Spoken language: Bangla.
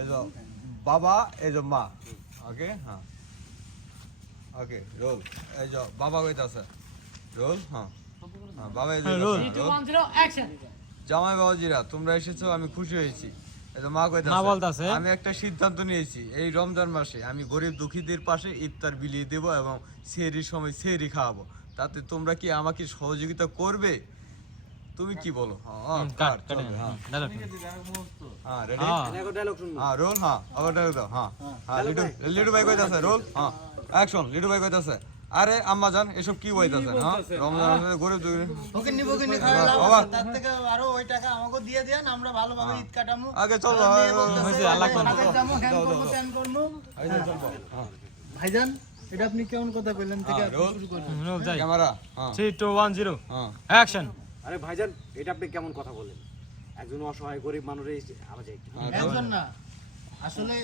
এই যে বাবা এই যে মা। ওকে? হ্যাঁ। Okay roll. এই যে বাবা কইতাছে রোল? হ্যাঁ। হ্যাঁ বাবা এই যে হ্যাঁ। জামাই বাবাজিরা তোমরা এসেছ আমি খুশি হয়েছি। এই মা কইতাছে আমি একটা সিদ্ধান্ত নিয়েছি। এই রমজান মাসে আমি গরিব দুঃখীদের পাশে ইফতার বিলিয়ে দেব এবং সেহরির সময় সেহরি খাওয়াবো। তাতে তোমরা কি আমাকে সহযোগিতা করবে? তুমি কি বলো? হ্যাঁ, হ্যাঁ, কাট কাট, কাট হ্যাঁ। ডায়লগ হ্যাঁ রেডি হ্যাঁ হ্যাঁ রোল হ্যাঁ আবার ডায়লগ দাও হ্যাঁ হ্যাঁ লিডু লিডু ভাই কইতাছে রোল হ্যাঁ অ্যাকশন লিডু ভাই কইতাছে। আরে আম্মা জান এসব কি কইতাছে হ্যাঁ? রমজান গরিব দুঃখী ওকে নিবো কিনে খাওয়া লাভ তার থেকে আরও ওই টাকা আমাকে দিয়ে দেন আমরা ভালোভাবে ঈদ কাটামু। আগে চলো। আগে হ্যান ত্যান। ভাইজান এটা আপনি কেমন কথা কইলেন? থেকে রোল যাই। ক্যামেরা হ্যাঁ। 3 2 1 0 হ্যাঁ। অ্যাকশন আরে ভাইজান এটা আপনি কেমন কথা বলেন একজন অসহায় গরিব মানুষের হ্যাঁ, একজন না। আসলে